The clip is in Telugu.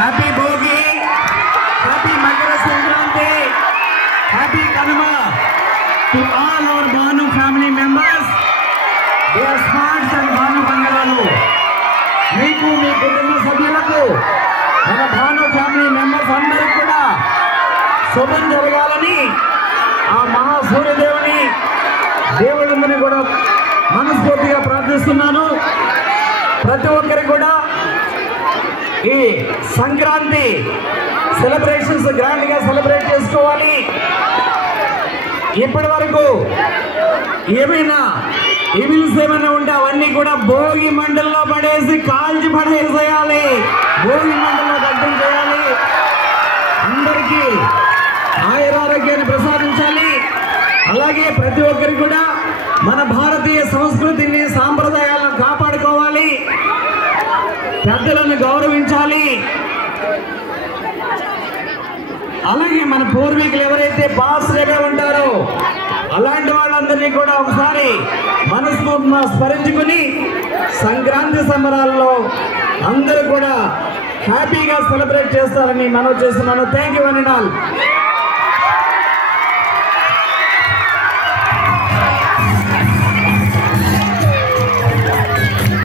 Happy Bhogi, happy Makar Sankranti, happy Kanuma to all our Bhanu family members, dear smarts and Bhanu బంగారాలు. మీకు మీ కుటుంబ సభ్యులకు మన భాను ఫ్యామిలీ మెంబర్స్ అందరికీ కూడా శుభం జరగాలని ఆ మహాసూర్యదేవుని దేవుళ్ళందరినీ కూడా మనస్ఫూర్తిగా ప్రార్థిస్తున్నాను. ప్రతి ఒక్కరికి కూడా ఈ సంక్రాంతి సెలబ్రేషన్స్ గ్రాండ్ గా సెలబ్రేట్ చేసుకోవాలి. ఇప్పటి వరకు ఏమైనా ఈవిల్స్ ఏమైనా ఉంటే అవన్నీ కూడా భోగి మండల్లో పడేసి కాల్చి పడేసేయాలి, భోగి మండల్లో దగ్ధం చేయాలి. అందరికీ ఆయురారోగ్యాన్ని ప్రసాదించాలి. అలాగే ప్రతి ఒక్కరికి కూడా మన భారతీయ సంస్కృతిని సాంప్రదాయాలను కాపాడుకోవాలి, పెద్దలను గౌరవించాలి. అలాగే మన పూర్వీకులు ఎవరైతే బాసులుగా ఉంటారో అలాంటి వాళ్ళందరినీ కూడా ఒకసారి మనస్ఫూర్తిగా స్మరించుకుని సంక్రాంతి సంబరాల్లో అందరూ కూడా హ్యాపీగా సెలబ్రేట్ చేస్తారని మనవి చేస్తున్నాను. Thank you one and all.